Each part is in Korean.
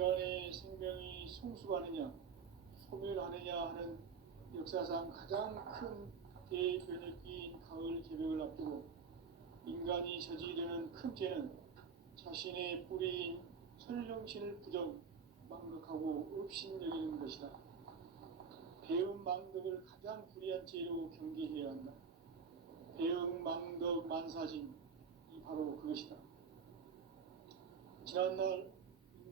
인간의 생명이 성숙하느냐 소멸하느냐 하는 역사상 가장 큰 대변혁기인 가을 개벽을 앞두고 인간이 저지르는 큰 죄는 자신의 뿌리인 설령신을 망각하고 업신여기는 것이다. 배은 망덕을 가장 불의한 죄로 경계해야 한다. 배은 망덕 만사진이 바로 그것이다. 지난날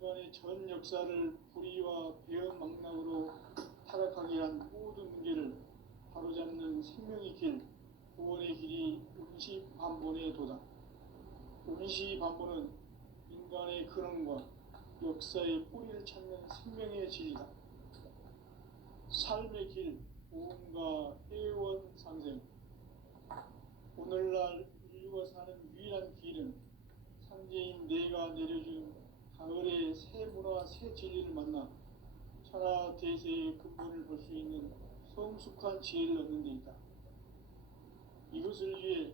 인간의 전 역사를 불의와 배은 망락으로 타락하게 한 모든 문제를 바로잡는 생명의 길, 구원의 길이 운시반본에 도다. 운시반본은 인간의 근원과 역사의 뿌리를 찾는 생명의 진리다. 삶의 길, 보험과 해원상생. 오늘날 인류가 사는 유일한 길은 상제인 내가 내려준 가을의 새 문화, 새 진리를 만나 천하 대세의 근본을 볼 수 있는 성숙한 지혜를 얻는 데 있다. 이것을 위해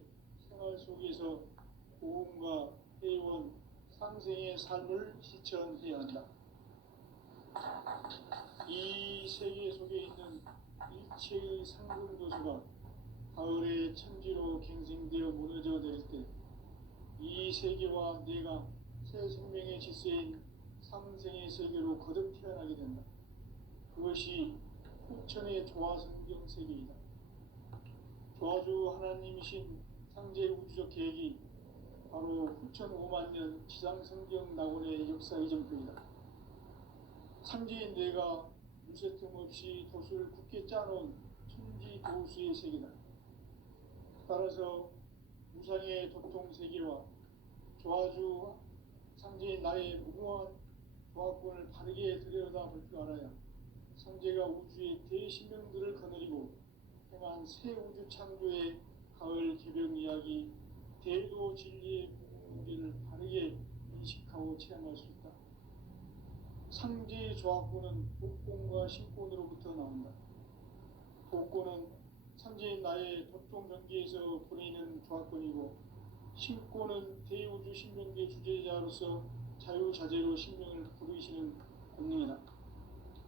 생활 속에서 보험과 해원, 상생의 삶을 실천해야 한다. 이 세계 속에 있는 일체의 상승도수가 가을의 천지로 갱생되어 무너져 내릴 때 이 세계와 내가 새 생명의 질서인 상생의 세계로 거듭 태어나게 된다. 그것이 후천의 조화성경 세계이다. 조화주 하나님이신 상제 우주적 계획이 바로 후천 5만 년 지상성경 낙원의 역사 이전표이다. 상제인 내가 무쇠 틈 없이 도수를 굳게 짜놓은 천지 도수의 세계다. 따라서 무상의 도통 세계와 조화주 상제인 나의 무궁한 조화권을 바르게 들여다볼 줄 알아야 상제가 우주의 대신명들을 거느리고 행한 새 우주 창조의 가을 개벽 이야기, 대도 진리의 문제를 바르게 인식하고 체험할 수 있다. 상제의 조화권은 복권과 신권으로부터 나온다. 복권은 상제인 나의 도통 경계에서 보내는 조화권이고, 신권은 대우주 신명계 주제자로서 자유자재로 신명을 부르시는 권능이다.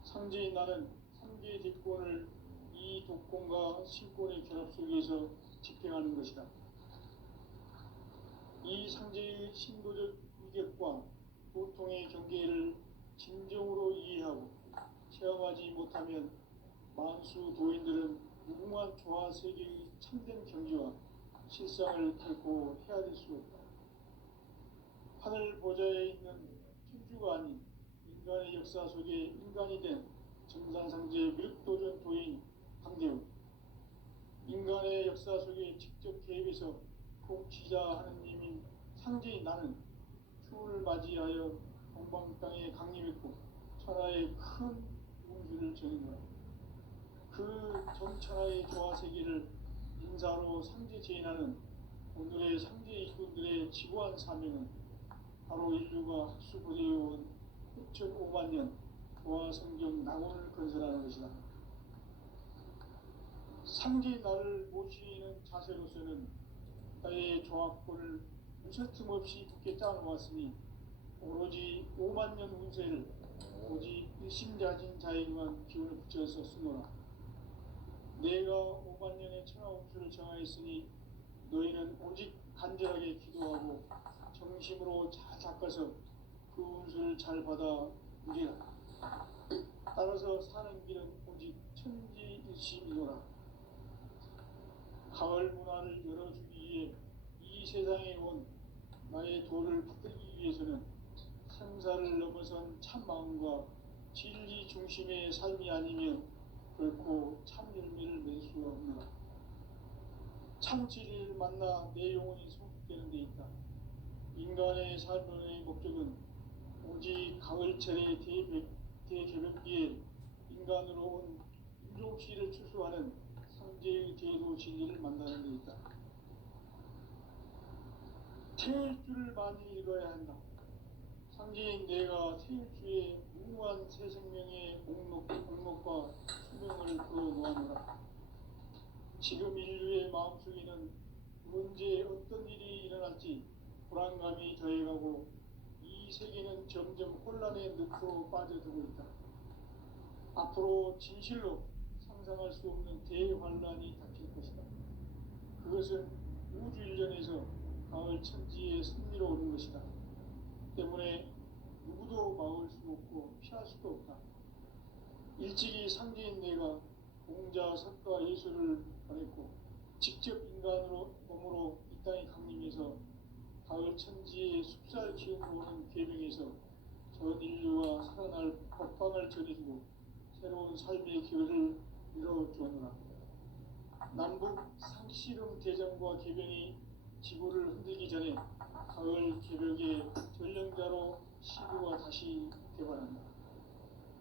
상제인 나는 상계의 대권을 이 독권과 신권의 결합 속에서 집행하는 것이다. 이 상제의 신도적 위격과 보통의 경계를 진정으로 이해하고 체험하지 못하면 만수 도인들은 무궁한 조화 세계의 참된 경지와 실상을 결코 헤아릴 수 없다. 하늘 보좌에 있는 천주가 아닌 인간의 역사 속에 인간이 된 정산상제 밀도전 도인 강대우, 인간의 역사 속에 직접 개입해서 통치자 하느님인 상제인 나는 추운을 맞이하여 동방 땅에 강림했고 천하의 큰 운수를 정했노라. 그 전천하의 조화세계를 인사로 상제 제인하는 오늘의 상제 일꾼들의 지구한 사명은 바로 인류가 학수고대해온 6,5만 년 조화성경 낙원을 건설하는 것이다. 상제의 나를 모시는 자세로서는 나의 조화권을 무쇠틈 없이 굳게 짜놓았으니 오로지 5만 년 운세를 오직 일심자진 자에게만 기운을 붙여서 쓰노라. 내가 5만 년의 천하 운수를 정하였으니 너희는 오직 간절하게 기도하고 정심으로 잘 닦아서 그 운수를 잘 받아 누리라. 따라서 사는 길은 오직 천지일심이노라. 가을 문화를 열어주기 위해 이 세상에 온 나의 도를 붙들기 위해서는 생사를 넘어선 참마음과 진리 중심의 삶이 아니면 결코 참 열매를 맺을 수가 없노라. 참 진리를 만나 내 영혼이 성숙되는 데 있다. 인간의 삶의 목적은 오직 가을철의 대개벽기에 인간으로 온 인종시를 추수하는 상제의 대도 진리를 만나는 데 있다. 태일주를 많이 읽어야 한다. 상제인 내가 태일주의 무궁한 새 생명의 목록과 수명을 풀어놓아노라. 지금 인류의 마음속에는 언제 어떤 일이 일어날지 불안감이 더해가고 이 세계는 점점 혼란의 늪으로 빠져들고 있다. 앞으로 진실로 상상할 수 없는 대환란이 닥칠 것이다. 그것은 우주 일련에서 가을 천지의 승리로 오는 것이다. 때문에 누구도 막을 수 없고 피할 수도 없다. 일찍이 상제인 내가 공자, 석가, 예수를 보냈고 직접 인간으로 몸으로 이 땅에 강림해서 가을 천지의 숲살 기운으로 오는 계명에서 전 인류가 살아날 법방을 전해주고 새로운 삶의 길을 이뤄주오노라. 남북 상씨름 대전과 계명이 지구를 흔들기 전에 가을 개벽의 전령자로 시구가 다시 개발한다.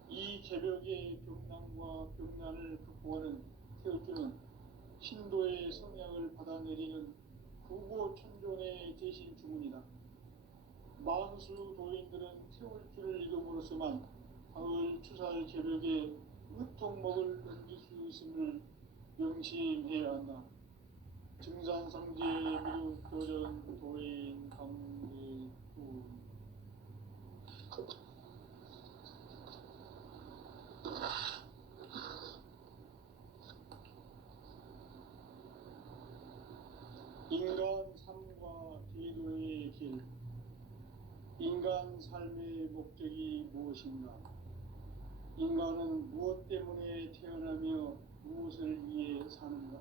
이 개벽의 병난과 병난을 극복하는 태울주는 신도의 성향을 받아내리는 구고천존의 대신 주문이다. 만수 도인들은 태울주를 읽음으로써만 가을 추살 개벽의 으통목을 넘길 수 있음을 명심해야 한다. 증산상제 미륵 도전 도인 강대구 인간 삶과 제도의 길. 인간 삶의 목적이 무엇인가? 인간은 무엇 때문에 태어나며 무엇을 위해 사는가?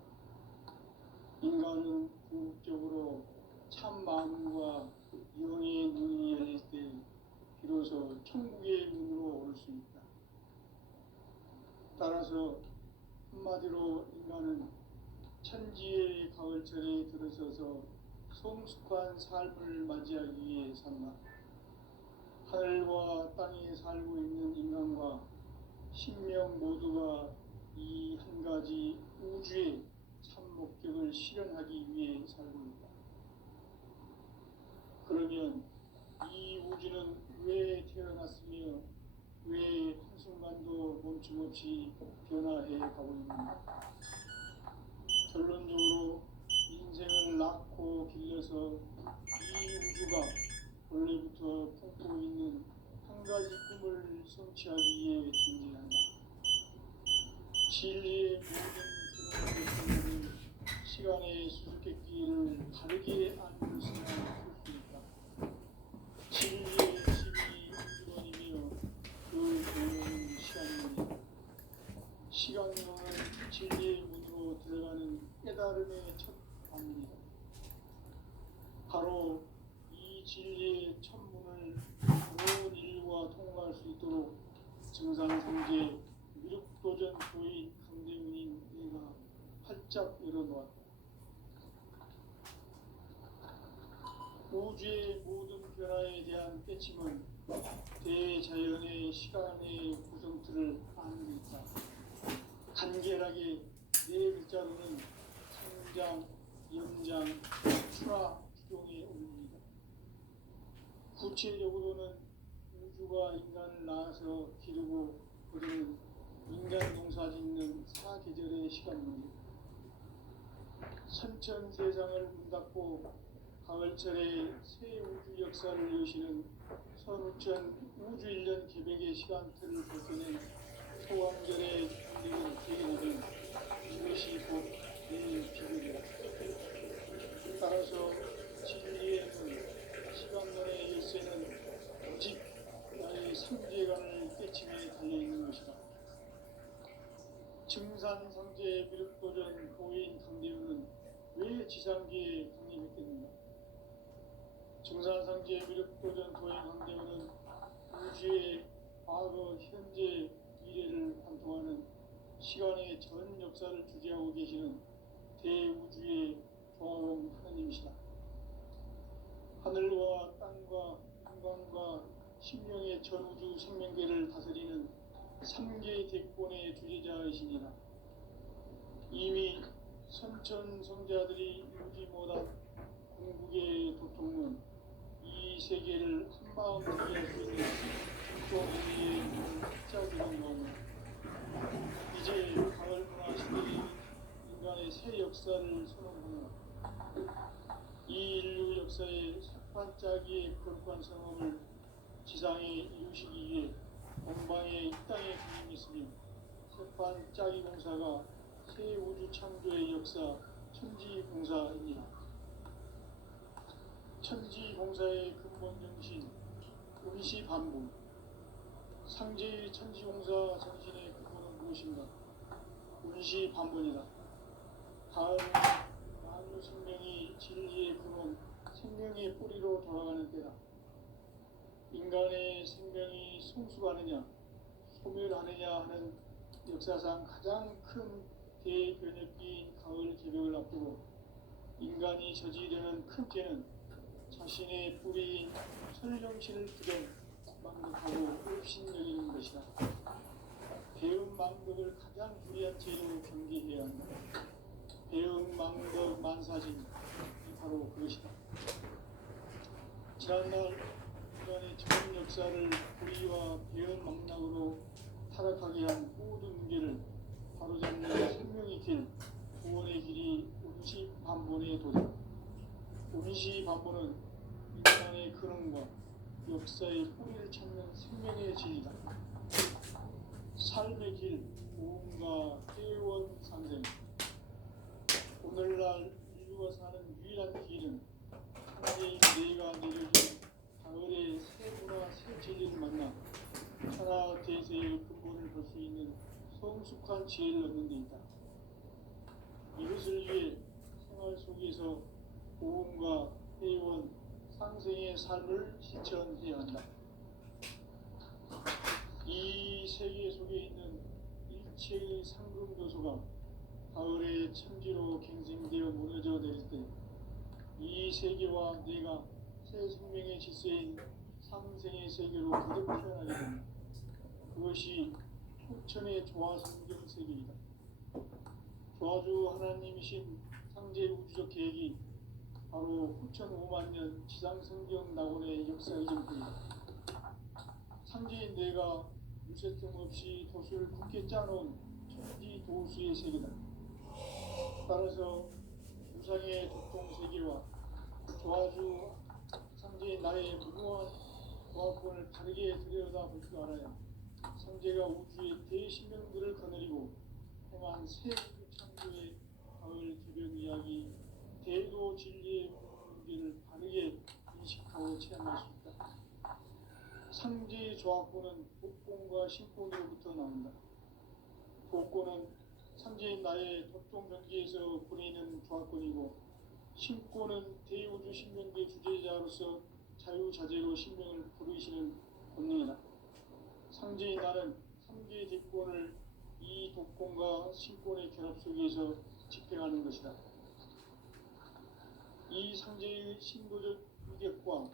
인간은 궁극적으로 참 마음과 영의 눈이 열릴 때 비로소 천국의 문으로 올 수 있다. 따라서 한마디로 인간은 천지의 가을철에 들어서서 성숙한 삶을 맞이하기 위해 산다. 하늘과 땅에 살고 있는 인간과 신명 모두가 이 한 가지 우주의 참 목적을 실현하기 위해 살고 있다. 그러면 이 우주는 왜 태어났으며 왜 한순간도 멈춤없이 변화해 가고 있는가? 결론적으로 인생을 낳고 길러서 이 우주가 원래부터 품고 있는 한 가지 꿈을 성취하기 위해 존재한다. 진리의 모든 근원을 시간의 수수께끼를 다르게 안으로서만 풀 수 있다. 진리의 집이 우주론이며 그 근원은 시간론이다. 시간론은 진리의 문으로 들어가는 깨달음의 첫 방문이다. 바로 이 진리의 첫 문을 온 인류가 통과할 수 있도록 증산상제 미륵도전 도인 강대문인 내가 활짝 열어놓았다. 우주의 모든 변화에 대한 깨침은 대자연의 시간의 구성틀을 아는 데 있다. 간결하게 네 글자로는 성장, 연장, 출하, 주종에 올립니다. 구체적으로는 우주가 인간을 낳아서 기르고 그들은 인간 농사 짓는 사계절의 시간 문제. 선천 세상을 문 닫고 가을철에 새 우주 역사를 여시는 선우천 우주 일년 개벽의 시간틀을 벗겨낸 소왕절의 중립을 제기하면 이것이 곧 내 비극이다. 따라서 진리의 문, 시간론의 열쇠는 오직 나의 삼재간을 깨침에 달려있는 것이다. 증산상제 미륵도전 도인 강대우는 왜 지상계에 강림했겠는가? 증산상제 미륵도전 도인 강대우는 우주의 과거, 현재, 미래를 관통하는 시간의 전 역사를 주재하고 계시는 대우주의 종 하나님이시다. 하늘과 땅과 인간과 신명의 전우주 생명계를 다스리는 3개 대권의 주재자이시니라. 이미 선천성자들이 이루지 못한 궁극의 도통은 이 세계를 한마음으로 이해할 수 있는 종의의 짝이던 경우 이제 가을 문화 시대의 인간의 새 역사를 선언하는 이 인류 역사의 삭발짜기의 거룩한 성험을 지상에 이루시기 위해 동방에 이 땅에 군림했으며 세판 짜기 공사가 새 우주 창조의 역사 천지공사입니다. 천지공사의 근본 정신 운시반본. 상제의 천지공사 정신의 근본은 무엇인가? 운시반본이다. 다음은 만유 생명이 진리의 근원, 생명의 뿌리로 돌아가는 때다. 인간의 생명이 성숙하느냐 소멸하느냐 하는 역사상 가장 큰 대변혁기인 가을 개벽을 앞두고 인간이 저지르는 큰 죄는 자신의 뿌리인 설령신을 부정 망극하고 업신여기는 것이다. 배음 망극을 가장 불의한 죄로 경계해야 한다. 배음 망극 만사진이 바로 그것이다. 지난날 인간의 전 역사를 불의와 배음 망락으로 타락하게 한 모든 문제를 바로잡는 생명의 길, 구원의 길이 운시반본의 도다. 운시반본은 인간의 근원과 역사의 뿌리를 찾는 생명의 진리다. 삶의 길, 고음과 회원 상생. 오늘날 인류가 사는 유일한 길은 천재인 내가 내려준 가을의 새 문화 새 진리를 만나 천하 대세의 근본을 볼 수 있는 성숙한 지혜를 얻는 데 있다. 이것을 위해 생활 속에서 고음과 회원 상생의 삶을 실천해야 한다. 이 세계 속에 있는 일체의 상금교소가 가을의 천지로 갱생되어 무너져 내릴 때 이 세계와 내가 새 생명의 질서인 상생의 세계로 거듭 태어나게 됩니다. 그것이 후천의 조화성경 세계이다. 조화주 하나님이신 상제 우주적 계획이 바로 후천 5만 년 지상성경 낙원의 역사 이전입니다. 상제인 내가 유세 틈 없이 도수를 굳게 짜놓은 천지 도수의 세계다. 따라서 우상의 독통 세계와 조화주 상제인 나의 무궁한 조화권을 다르게 들여다볼 줄 알아야 상제가 우주의 대신명들을 거느리고 행한 새 우주 창조의 가을 개벽 이야기 대도 진리의 문제를 바르게 인식하고 체험할 수 있다. 상제의 조화권은 독권과 신권으로부터 나온다. 독권은 상제인 나의 독종 경계에서 보내는 조화권이고 신권은 대우주 신명계 주제자로서 자유자재로 신명을 부르시는 권능이다. 상제인 나는 3개의 대권을 이 독권과 신권의 결합 속에서 집행하는 것이다. 이 상제의 신도적 위격과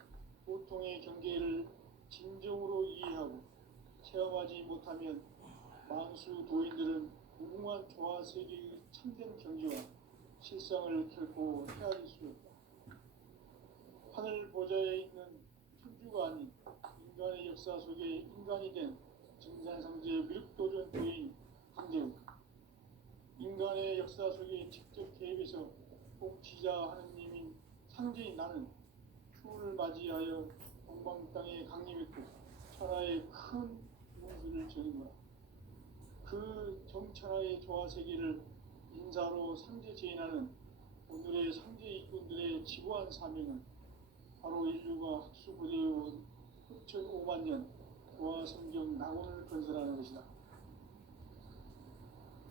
보통의 경계를 진정으로 이해하고 체험하지 못하면 만수 도인들은 무궁한 조화 세계의 참된 경지와 실상을 결코 헤아릴 수 없다. 하늘 보좌에 있는 천주가 아닌 인간의 역사 속에 인간이 된 증산상제의 미륵도전 도인 강제우. 인간의 역사 속에 직접 개입해서 통치자 하느님인 상제인 나는 추운을 맞이하여 동방 땅에 강림했고 천하의 큰 문수를 정인노라. 그 정천하의 조화 세계를 인사로 상제 제인하는 오늘의 상제 일꾼들의 지고한 사명은 바로 인류가 학수고대해온 후천 5만 년 조화 성경 낙원을 건설하는 것이다.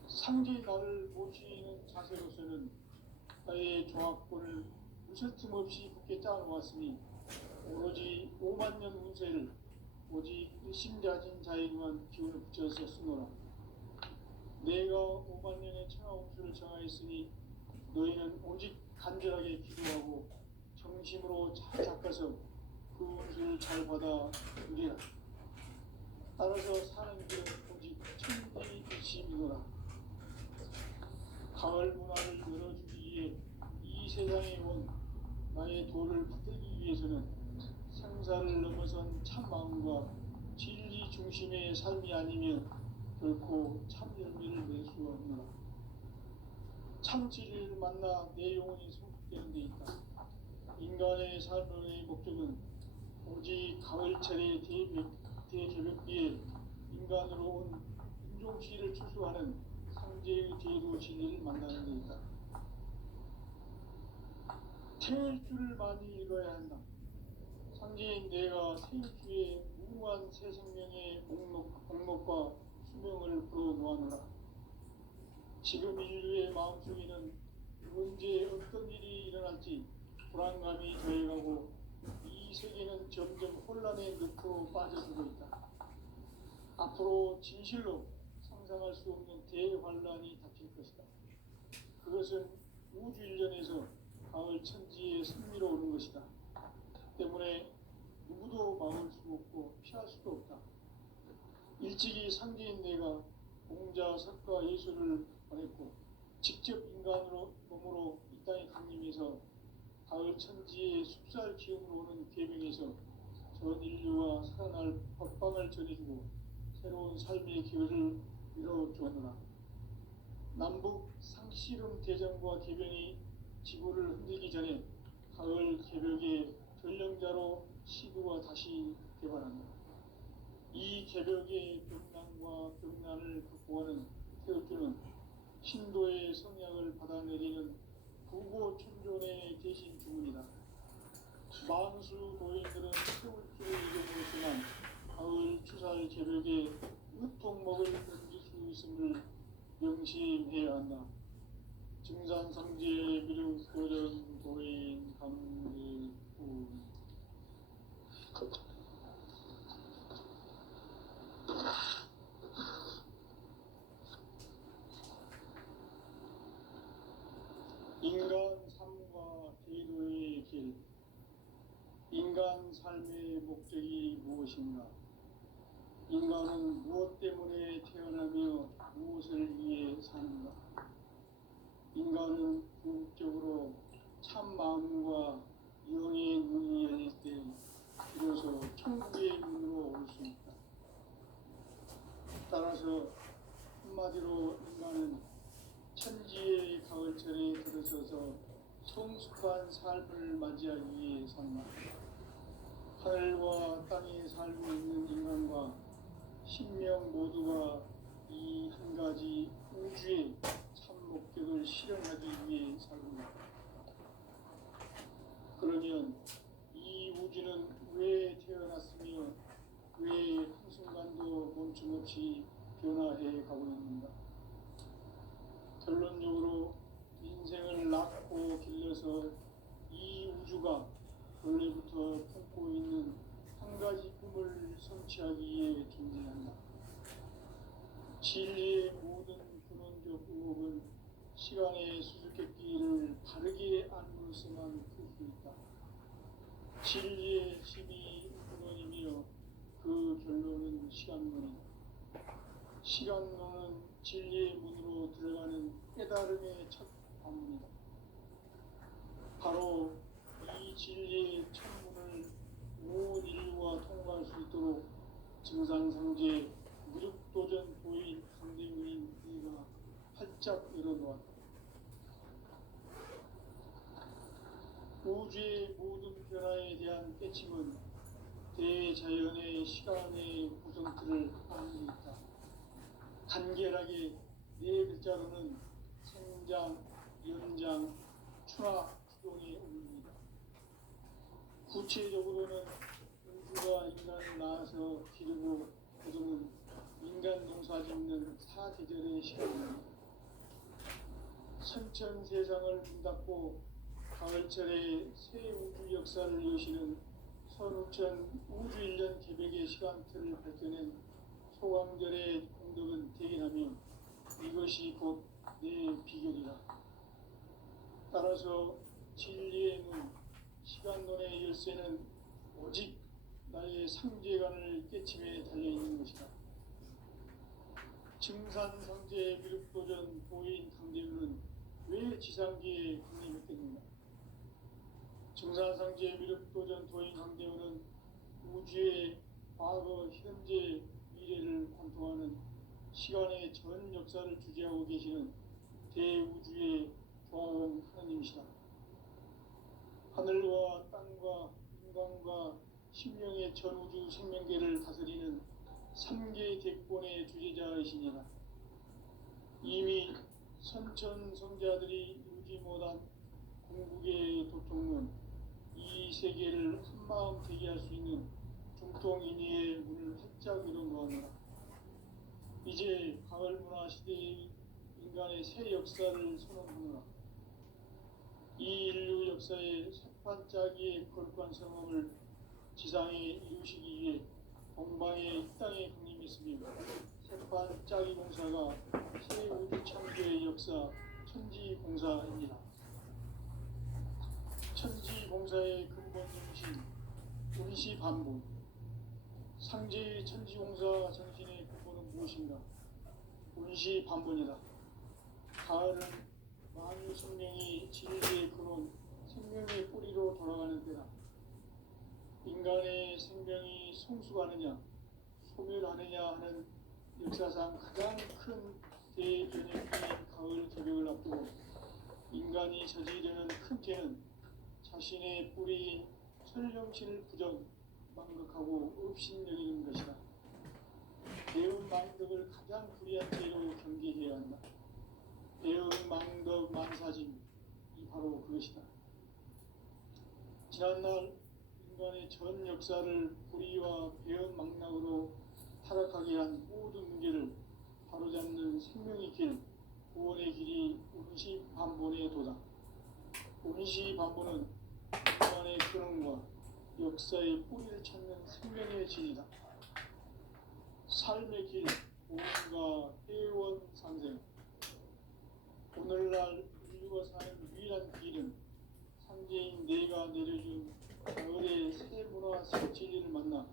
상제 나를 모시는 자세로서는 나의 조합권을 무슨 틈 없이 굳게 짜놓았으니 오로지 5만 년 운세를 오직 일심자진 자에게만 기운을 붙여서 쓰노라. 내가 5만 년의 천하 운수를 정하였으니 너희는 오직 간절하게 기도하고 정심으로 잘 닦아서 그 운수를 잘 받아 누리라. 따라서 사는 길은 오직 천지일심이노라. 가을 문화를 열어주기 위해 이 세상에 온 나의 도를 붙들기 위해서는 생사를 넘어선 참 마음과 진리 중심의 삶이 아니면 결코 참 열매를 낼 수 없노라. 참 진리를 만나 내 영혼이 성숙되는 데 있다. 인간의 삶의 목적은 오직 가을철의 대개벽비에 인간으로 온 인종시를 추수하는 상제의 제도 진리를 만나는 데있다. 태일 줄을 많이 읽어야 한다. 상제인 내가 태일주의 무궁한 새 생명의 목록과 수명을 풀어놓아노라. 지금 인류의 마음속에는 언제 어떤 일이 일어날지 불안감이 더해가고 이 세계는 점점 혼란의 늪으로 빠져들고 있다. 앞으로 진실로 상상할 수 없는 대환란이 닥칠 것이다. 그것은 우주 일련에서 가을 천지의 승리로 오는 것이다. 때문에 누구도 막을 수 없고 피할 수도 없다. 일찍이 상제인 내가 공자, 석가, 예수를 보냈고 직접 인간으로 몸으로 이 땅에 강림해서 가을 천지의 숲살 기운으로 오는 계명에서 전 인류와 살아날 법방을 전해주고 새로운 삶의 기회를 밀어주었노라. 남북 상씨름 대전과 개변이 지구를 흔들기 전에 가을 개벽의 전령자로 시구가 다시 개발한다. 이 개벽의 병난과 병난을 극복하는 태극주는 신도의 성약을 받아내리는 부고천존의 대신 주문이다. 만수 도인들은 태울주를 이겨보지만 가을 추살 개벽에 으통먹을 던질 수 있음을 명심해야 한다. 증산상제 미륵도전 도인 강제훈. 인간 삶과 제도의 길. 인간 삶의 목적이 무엇인가? 인간은 무엇 때문에 태어나며 무엇을 위해 사는가? 인간은 궁극적으로 참 마음과 영의 문이 열릴 때 비로소 천국의 문으로 올 수 있다. 따라서 한마디로 인간은 천지의 가을철에 들어서서 성숙한 삶을 맞이하기 위해 산다. 하늘과 땅에 살고 있는 인간과 신명 모두가 이 한 가지 우주의 참 목적을 실현하기 위해 살고있다. 그러면 이 우주는 왜 태어났으며 왜 한순간도 멈춤없이 변화해 가고 있는가? 결론적으로 인생을 낳고 길러서 이 우주가 원래부터 품고 있는 한 가지 꿈을 성취하기 위해 존재한다. 진리의 모든 근원적 의혹은 시간의 수수께끼를 바르게 안으로서만 풀 수 있다. 진리의 힘이 근원이며 그 결론은 시간론이다. 시간론은 진리의 문으로 들어가는 깨달음의 첫 관문이다. 바로 이 진리의 천문을 온 인류가 통과할 수 있도록 증산상제 미륵도전 도인 강대문인 이가 활짝 열어놓았다. 우주의 모든 변화에 대한 깨침은 대자연의 시간의 구성틀을 안고 있다. 간결하게 네 글자로는 생장, 연장, 추락, 추동의 의미입니다. 구체적으로는 우주가 인간을 낳아서 기르고 거두는 인간 농사 짓는 사계절의 시간입니다. 선천 세상을 문 닫고 가을철에 새 우주 역사를 여시는 선우천 우주 1년 개벽의 시간틀을 밝혀낸 소강절의 공덕은 대견하며 이것이 곧 내 비결이다. 따라서 진리의 문, 시간론의 열쇠는 오직 나의 상제관을 깨침에 달려있는 것이다. 증산상제 미륵도전 도인 강제훈은 왜 지상계에 강림했겠는가? 증산상제 미륵도전 도인 강제훈은 우주의 과거, 현재, 미래를 관통하는 시간의 전 역사를 주재하고 계시는 대우주의 조화원 하나님이시다. 하늘과 땅과 인간과 신명의 전우주 생명계를 다스리는 3개 대권의 주제자이시니라. 이미 선천성자들이 이루지 못한 궁극의 도통은 이 세계를 한마음 되게 할 수 있는 중통인의의 문을 활짝 열어놓았노라. 이제 가을 문화 시대의 인간의 새 역사를 선언하노라. 이 인류 역사의 새판짜기의 거룩한 성험을 지상에 이루시기 위해 동방의 이 땅에 강림했으며 새판짜기 공사가 새 우주 창조의 역사 천지공사입니다. 천지공사의 근본 정신 운시반복. 상제의 천지공사 정신의 근본은 무엇인가? 운시반복이다. 가을은 만유 생명이 진리의 근원, 생명의 뿌리로 돌아가는 때다. 인간의 생명이 성숙하느냐, 소멸하느냐 하는 역사상 가장 큰 대변혁기인 가을 개벽을 앞두고 인간이 저지르는 큰 죄는 자신의 뿌리인 설령신을 부정, 망극하고 업신여기는 것이다. 배운 망덕을 가장 불의한 죄로 경계해야 한다. 배운 망덕 만사짐이 바로 그것이다. 지난날 인간의 전 역사를 불의와 배은 망락으로 타락하게 한 모든 문제를 바로잡는 생명의 길, 구원의 길이 운시반본의 도다. 운시반본은 인간의 근원과 역사의 뿌리를 찾는 생명의 진이다. 삶의 길, 고음과 회원 상생. 오늘날 인류가 사는 유일한 길은 상제인 내가 내려준 가을의 새 문화 새 진리를 만나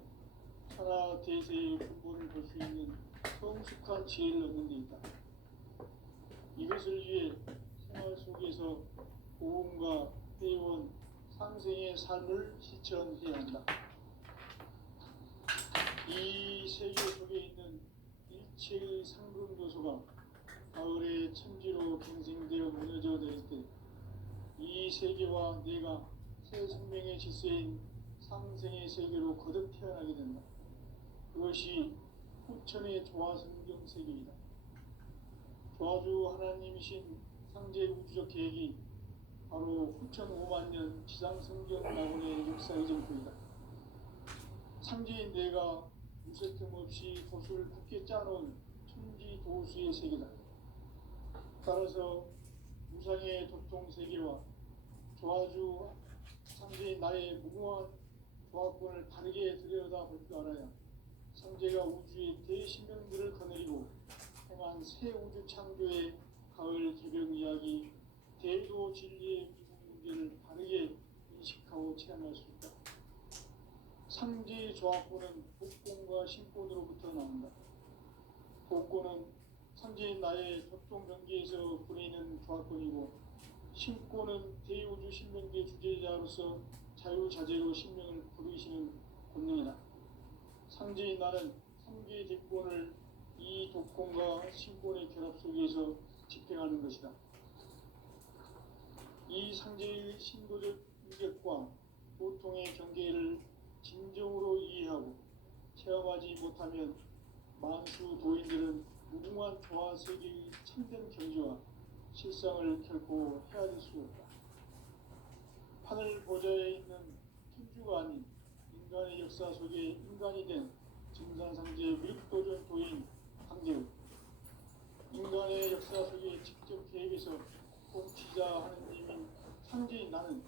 천하 대세의 근본을 볼 수 있는 성숙한 지혜를 얻는 데 있다. 이것을 위해 생활 속에서 고음과 회원, 상생의 삶을 실천해야 한다. 이 세계 속에 있는 일체의 상금 요소가 가을의 천지로 갱생되어 무너져 내릴 때 이 세계와 내가 새 생명의 질서인 상생의 세계로 거듭 태어나게 된다. 그것이 후천의 조화성경 세계이다. 조화주 하나님이신 상제 우주적 계획이 바로 후천 5만 년 지상성경 낙원의 역사의 전부이다. 상제인 내가 무쇠틈 없이 도수를 굳게 짜놓은 천지 도수의 세계다. 따라서 무상의 도통 세계와 조화주 상제인 나의 무궁한 조화권을 바르게 들여다볼 줄 알아야 상제가 우주의 대신명들을 거느리고 행한 새 우주 창조의 가을 개벽 이야기, 대도 진리의 미국 문제를 바르게 인식하고 체험할 수 있다. 상제의 조화권은 복권과 신권으로부터 나온다. 복권은 상제인 나의 협동 경계에서 부리는 조화권이고, 신권은 대우주 신명계 주제자로서 자유자재로 신명을 부르시는 권능이다. 상제인 나는 3개의 대권을 이 독권과 신권의 결합 속에서 집행하는 것이다. 이 상제의 신도적 인격과 보통의 경계를 진정으로 이해하고 체험하지 못하면 만수 도인들은 무궁한 조화 세계의 참된 경지와 실상을 결코 헤아릴 수 없다. 하늘 보좌에 있는 천주가 아닌 인간의 역사 속에 인간이 된 증산상제의 미륵도전 도인 황제우, 인간의 역사 속에 직접 개입해서 통치자 하느님인 상제인 나는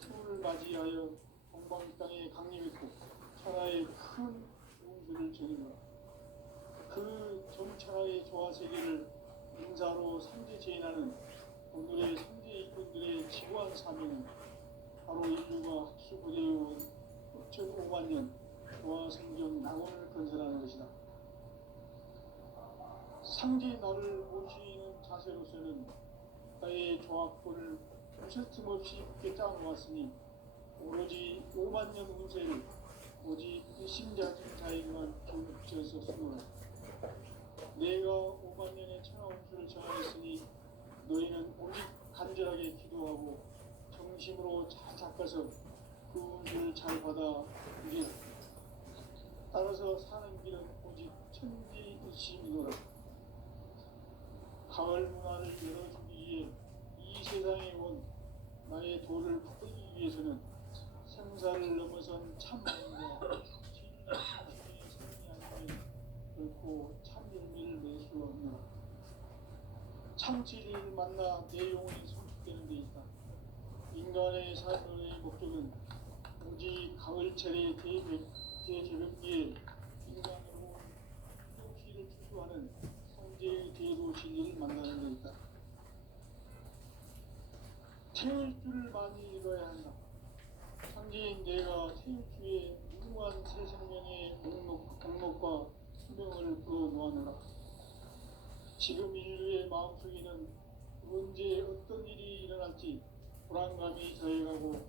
추운을 맞이하여 동방 땅에 강림했고 천하의 큰 운수를 전했노라. 그 정천하의 조화세계를 인사로 상제제인하는 오늘의 상제 일꾼들의 지구한 사명은 바로 인류가 학수고대해온 6,500만 년 조화성경 낙원을 건설하는 것이다. 상제 나를 모시는 자세로서는 나의 조합권을 무쇠틈 없이 굳게 짜놓았으니 오로지 5만 년 운세를 오직 일심자진 자에게만 붙여서 쓰노라. 내가 5만 년의 천하 운수를 정하였으니 너희는 오직 간절하게 기도하고 정심으로 잘 닦아서 그 운수를 잘 받아 누리라. 따라서 사는 길은 오직 천지 뜻이미노라. 가을 문화를 열어주기 위해 이 세상에 온 나의 도를 붙들기 위해서는 생사를 넘어선 참마음과 진리 중심의 삶이 아니면 결코 참 열매를 낼 수 없노라. 참 진리를 만나 내 영혼이 성숙되는 데 있다. 인간의 삶의 목적은 오직 가을철의 대개벽기에 인간으로 태우시를 추수하는 성제의 대도 진리를 만나는 데 있다. 태울 줄을 많이 읽어야 한다. 상제인 내가 태울 주에 무궁한 새 생명의 목록과 수명을 불어놓아노라. 지금 인류의 마음속에는 언제 어떤 일이 일어날지 불안감이 더해가고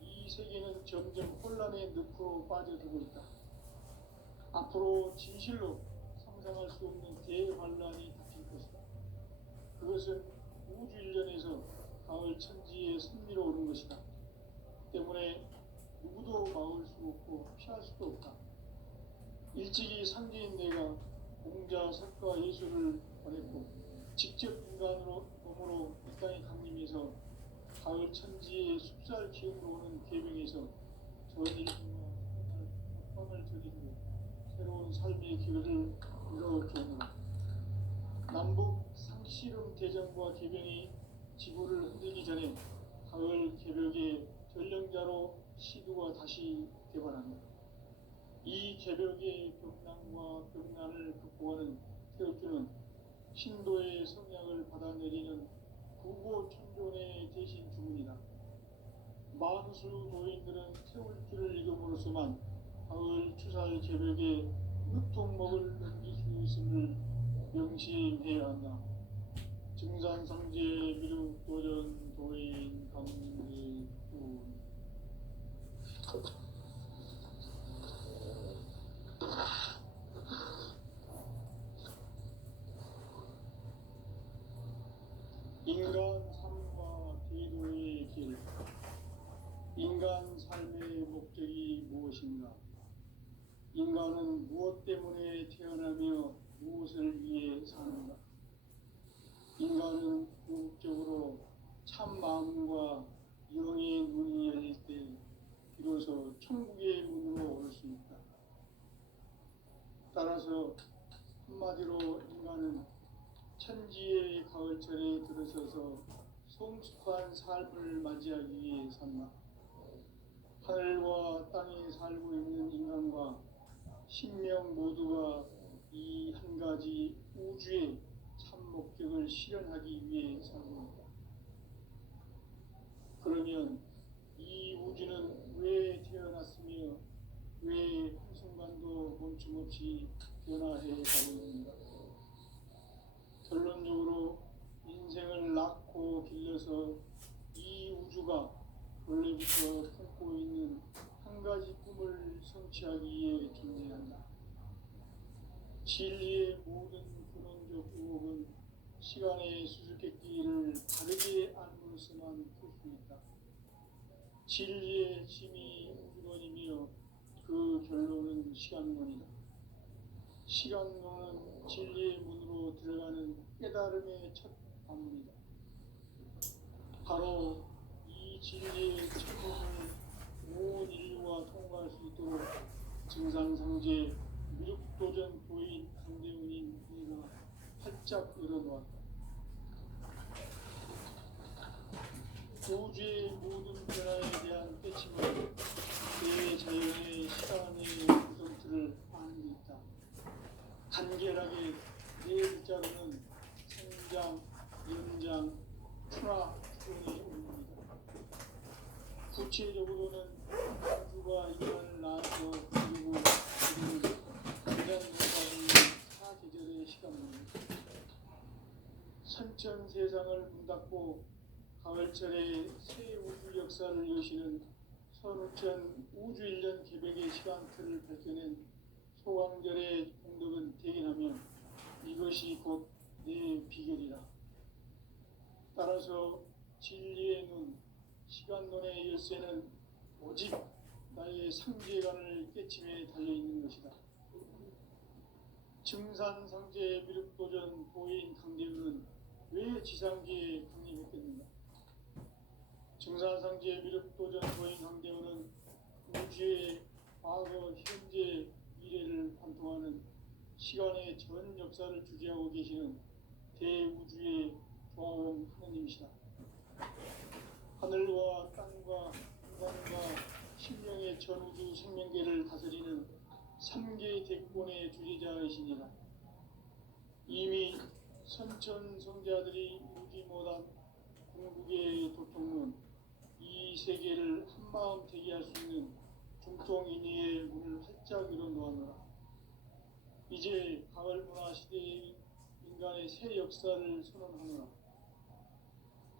이 세계는 점점 혼란의 늪으로 빠져들고 있다. 앞으로 진실로 상상할 수 없는 대환란이 닥칠 것이다. 그것은 우주 일련에서 가을 천지에 승리로 오는 것이다. 때문에 누구도 막을 수 없고 피할 수도 없다. 일찍이 상제인 내가 공자, 석가, 예수를 보냈고 직접 인간으로 몸으로 이 땅에 강림해서 가을 천지의 숲살 기운으로 오는 계명에서 전일과 평을 저지르고 새로운 삶의 기회를 이뤄주오노라. 남북 상씨름 대전과 개병이 지구를 흔들기 전에 가을 개벽의 전령자로 시두가 다시 개발합니다. 이 개벽의 벽난과 벽난을 극복하는 태엽주는 신도의 성약을 받아내리는 구고천존의 대신 주문이다. 만수 도인들은 태울주를 읽음으로써만 가을 추살 개벽의 늑통목을 넘길 수 있음을 명심해야 한다. 증산상제 미륵도전 도인 강대군. 인간 삶과 대도의 길. 인간 삶의 목적이 무엇인가? 인간은 무엇 때문에 태어나며 무엇을 위해 사는가? 인간은 궁극적으로 참 마음과 영의 눈이 열릴 때 비로소 천국의 문으로 올 수 있다. 따라서 한마디로 인간은 천지의 가을철에 들어서서 성숙한 삶을 맞이하기 위해 산다. 하늘과 땅에 살고 있는 인간과 신명 모두가 이 한 가지 우주의 참 목적을 실현하기 위해 살고 있다. 그러면 이 우주는 왜 태어났으며 왜 한순간도 멈춤없이 변화해 가고 있는가? 결론적으로 인생을 낳고 길러서 이 우주가 원래부터 품고 있는 한 가지 꿈을 성취하기 위해 존재한다. 진리의 모든 근원적 의혹은 시간의 수수께끼를 바르게 알므로서만 풀 수 있다. 진리의 힘이 우주론이며 그 결론은 시간론이다. 시간론은 진리의 문으로 들어가는 깨달음의 첫 관문이다. 바로 이 진리의 천문을 온 인류가 통과할 수 있도록 증상상제 미륵도전 도인 강대훈인 우리가 활짝 열어놓았다. 우주의 모든 변화에 대한 깨침은 대자연의 시간의 구성틀을 아는 데 있다. 간결하게 네 글자로는 생장, 연장, 춘화, 추론이 옵니다. 구체적으로는 우주가 인간을 낳아서 그리고 인간과의 사계절의 시간입니다. 선천 세상을 문닫고 가을철에 새 우주 역사를 여시는 선우천 우주일년 개벽의 시간틀을 밝혀낸 소강절의 공덕은 대견하며 이것이 곧 내 비결이라. 따라서 진리의 눈, 시간론의 열쇠는 오직 깨침에 달려있는 것이다. 증산상제 미륵도전 도인 강대우는 왜 지상계에 강림했겠는가? 증산상제 미륵도전 도인 강대우는 우주의 과거, 현재, 미래를 관통하는 시간의 전 역사를 주재하고 계시는 대우주의 조화원 하느님이시다. 하늘과 땅과 인간과 신명의 전우주 생명계를 다스리는 3개 대권의 주재자이시니라. 이미 선천성자들이 이루지 못한 궁극의 도통은 이 세계를 한마음 되게 할 수 있는 중통인의의 문을 활짝 열어 놓았노라. 이제 가을 문화 시대의 인간의 새 역사를 선언하노라.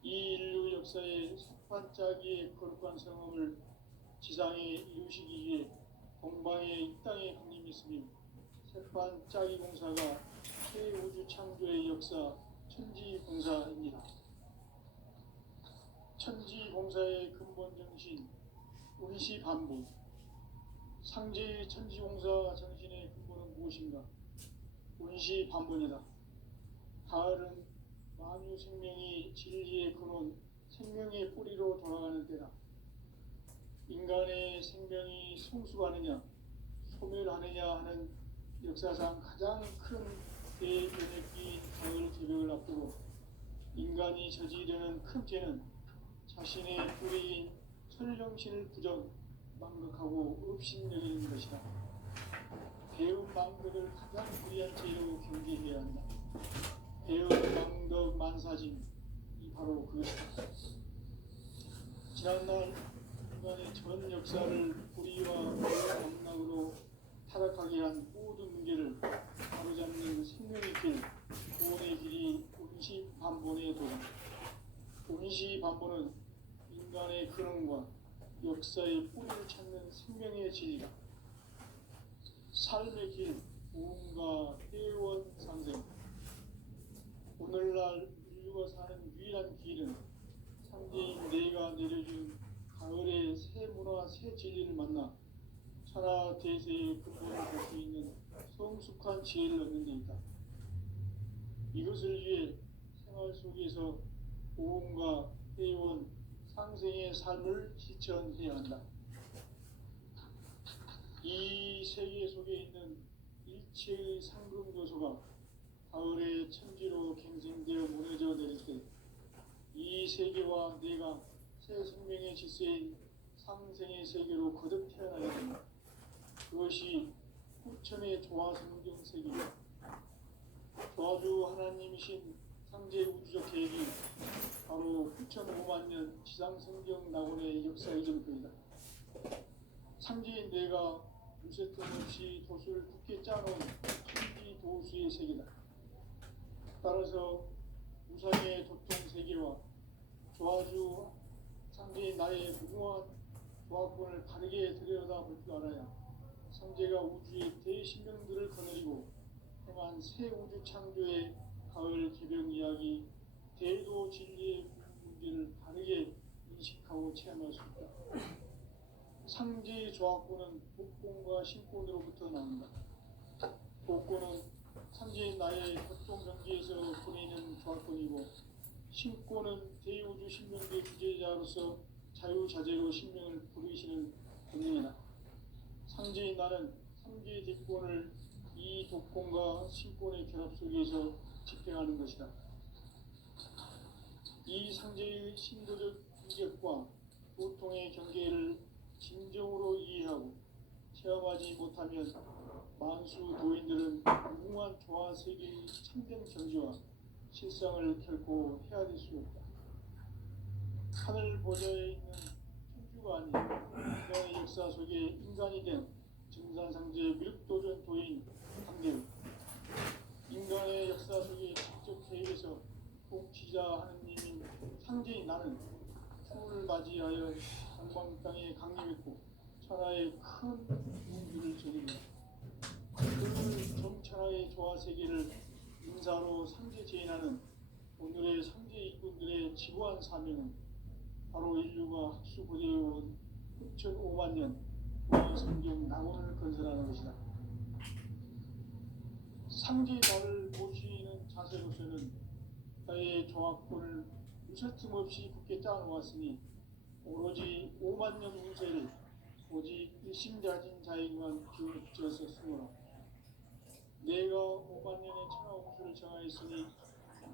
이 인류 역사의 첫 반짝이의 거룩한 성험을 지상에 이루시기 위해 동방의 이 땅에 강림했으며 새반짝이 공사가 새 우주 창조의 역사 천지공사입니다. 천지공사의 근본 정신 운시반복. 상제의 천지공사 정신의 근본은 무엇인가? 운시반복이다. 가을은 만유 생명이 진리의 근원, 생명의 뿌리로 돌아가는 때다. 인간의 생명이 성숙하느냐, 소멸하느냐 하는 역사상 가장 큰 대변혁기인 가을 개벽을 앞두고 인간이 저지르는 큰 죄는 자신의 뿌리인 설령신을 부정, 망극하고 업신여기는 것이다. 배운 망덕을 가장 불의한 죄로 경계해야 한다. 배운 망덕 만사짐이 바로 그것이다. 지난날 인간의 전 역사를 불의와 망락으로 타락하게 한 모든 문제를 바로잡는 생명의 길, 구원의 길이 운시반본의 도다. 운시반본은 인간의 근원과 역사의 뿌리를 찾는 생명의 진리다. 삶의 길, 무언가 회원 상생. 오늘날 인류가 사는 유일한 길은 상제인 내가 내려준 가을의 새 문화, 새 진리를 만나 천하 대세의 근본을 볼 수 있는 성숙한 지혜를 얻는 데 있다. 이것을 위해 생활 속에서 보험과 회원, 상생의 삶을 실천해야 한다. 이 세계 속에 있는 일체의 상금 요소가 가을의 천지로 갱생되어 무너져 내릴 때 이 세계와 내가 새 생명의 질서인 상생의 세계로 거듭 태어나게 된다. 그것이 후천의 조화성경 세계이다. 조화주 하나님이신 상제 우주적 계획이 바로 후천 5만 년 지상성경 낙원의 역사 이전표이다. 상제인 내가 물새 틈 없이 도수를 굳게 짜놓은 천지 도수의 세계다. 따라서 우상의 도통 세계와 조화주 상제인 나의 무궁한 조화권을 바르게 들여다볼 줄 알아야 상제가 우주의 대신명들을 거느리고 행한 새 우주 창조의 가을 개벽 이야기, 대도 진리의 문제를 바르게 인식하고 체험할 수 있다. 상제의 조화권은 복권과 신권으로부터 나온다. 복권은 상제인 나의 격동 경지에서 보내는 조화권이고, 신권은 대우주 신명대 주제자로서 자유자재로 신명을 부르시는 권능이다. 상제인 나는 3개의 대권을 이 독권과 신권의 결합 속에서 집행하는 것이다. 이 상제의 신도적 인격과 보통의 경계를 진정으로 이해하고 체험하지 못하면 만수 도인들은 무궁한 조화 세계의 참된 경지와 실상을 결코 헤아릴 수 없다. 하늘 보좌에 있는 천주가 아닌 인간의 역사 속에 인간이 된 증산상제 미륵도전 도인 강대우. 인간의 역사 속에 직접 계획해서 통치자 하느님인 상제인 나는 추을 맞이하여 동방 땅에 강림했고 천하의 큰 우주를 저지르고 그 정천하의 조화 세계를 인사로 상제 제인하는 오늘의 상제 일꾼들의 지구한 사명은 바로 인류가 학수고대해온 6,500만 년 성경 낙원을 건설하는 것이다. 상제의 나를 모시는 자세로서는 나의 조합권을 무설틈 없이 굳게 짜놓았으니 오로지 5만 년 운세를 오직 일심자진 자에게만 지어서 쓰노라. 내가 5만 년의 천하홍수를 정하였으니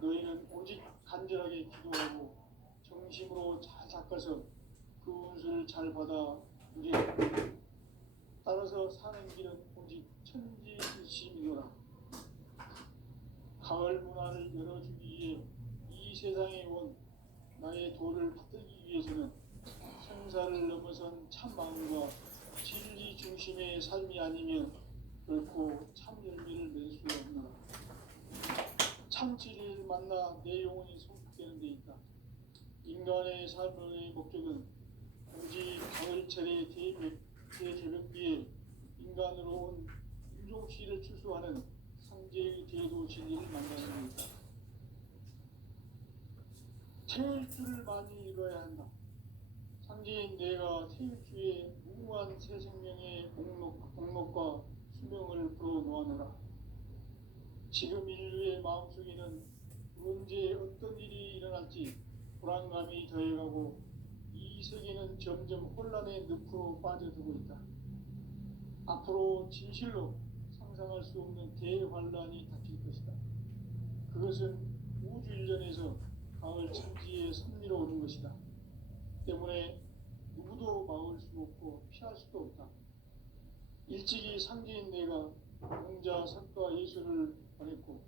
너희는 오직 간절하게 기도하고 정심으로 잘 닦아서 그 운수를 잘 받아 누리라. 따라서 사는 길은 오직 천지일심이노라. 가을 문화를 열어주기 위해 이 세상에 온 나의 도를 받들기 위해서는 생사를 넘어선 참 마음과 진리 중심의 삶이 아니면 결코 참 열매를 맺을 수 없노라. 참 진리를 만나 내 영혼이 성숙되는 데 있다. 인간의 삶의 목적은 오직 가을철의 대제변기에 인간으로 온 인종씨를 추수하는 상제의 대도 진리를 만나는 데 있다. 태일주를 많이 읽어야 한다. 상제인 내가 태일주에 무궁한 새 생명의 목록과 수명을 불어놓아노라. 지금 인류의 마음속에는 언제 어떤 일이 일어날지 불안감이 더해가고 이 세계는 점점 혼란의 늪으로 빠져들고 있다. 앞으로 진실로 상상할 수 없는 대환란이 닥칠 것이다. 그것은 우주 일전에서 가을 천지에 섭리로 오는 것이다. 때문에 누구도 막을 수 없고 피할 수도 없다. 일찍이 상제인 내가 공자, 석가, 예수를 보냈고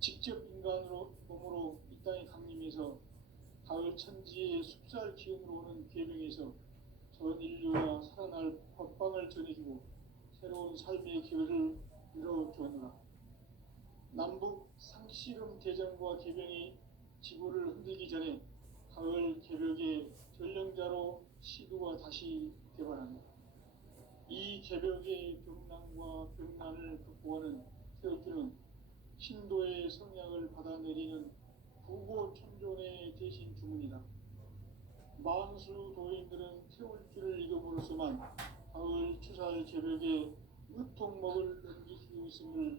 직접 인간으로 몸으로 이 땅에 강림해서 가을 천지의 숲살 기운으로 오는 계명에서 전 인류가 살아날 법방을 전해주고 새로운 삶의 기회를 열어주었노라. 남북 상씨름 대전과 계명이 지구를 흔들기 전에 가을 개벽의 전령자로 시도가 다시 개발한다. 이 개벽의 병난과 병난을 극복하는 태울주는 신도의 성약을 받아내리는 부고 천존의 대신 주문이다. 만수 도인들은 태울주를 읽음으로써만 가을 추살 개벽의 으통목을 넘길 수 있음을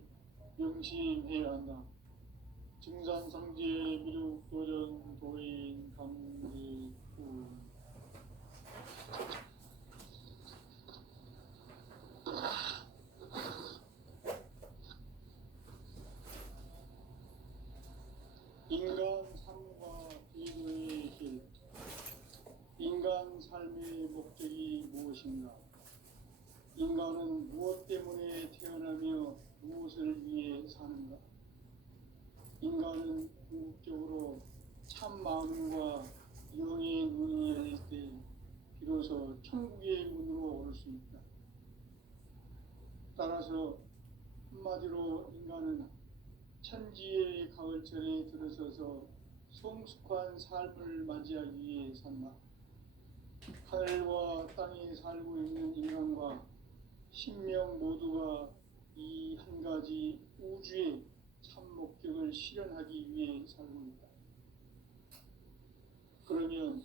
명심해야 한다. 증산상제 미륵도전 도인 감리구. 인간 삶과 기도의 길. 인간 삶의 목적이 무엇인가? 인간은 무엇 때문에 태어나며 무엇을 위해 사는가? 인간은 궁극적으로 참 마음과 영의 눈이 열릴 때 비로소 천국의 문으로 올 수 있다. 따라서 한마디로 인간은 천지의 가을철에 들어서서 성숙한 삶을 맞이하기 위해 산다. 하늘과 땅에 살고 있는 인간과 신명 모두가 이 한 가지 우주의 참 목적을 실현하기 위해 살고 있다. 그러면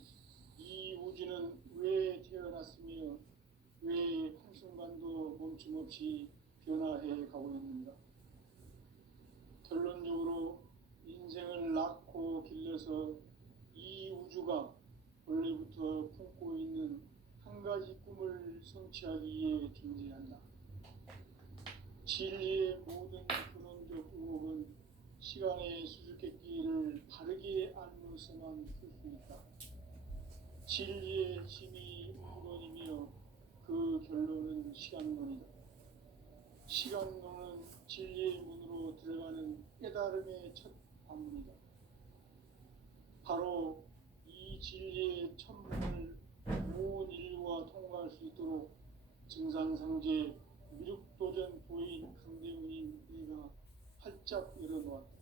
이 우주는 왜 태어났으며 왜 한순간도 멈춤 없이 변화해 가고 있는가? 결론적으로 인생을 낳고 길러서 이 우주가 원래부터 품고 있는 한 가지 꿈을 성취하기 위해 존재한다. 진리의 모든 근원적 의혹은 시간의 수수께끼를 바르게 알면서만 풀 수 있다. 진리의 힘이 우주론이며 그 결론은 시간론이다. 시간론은 진리의 문으로 들어가는 깨달음의 첫 관문이다. 바로 이 진리의 천문을 온 인류가 통과할 수 있도록 증산상제 미륵도전 도인 강대문인 내가 활짝 열어놓았다.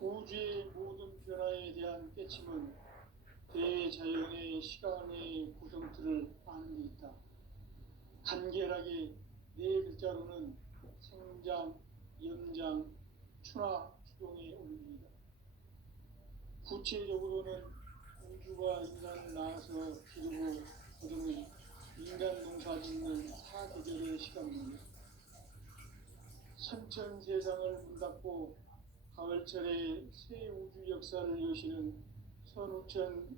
우주의 모든 변화에 대한 깨침은 대자연의 시간의 구성틀을 아는 데 있다. 간결하게 네 글자로는 생장, 연장, 추나 추동의 원리이다. 구체적으로는 우주가 인간을 낳아서 기르고 거두는 인간 농사 짓는 사계절의 시간입니다. 선천 세상을 문 닫고 가을철에 새 우주 역사를 여시는 선우천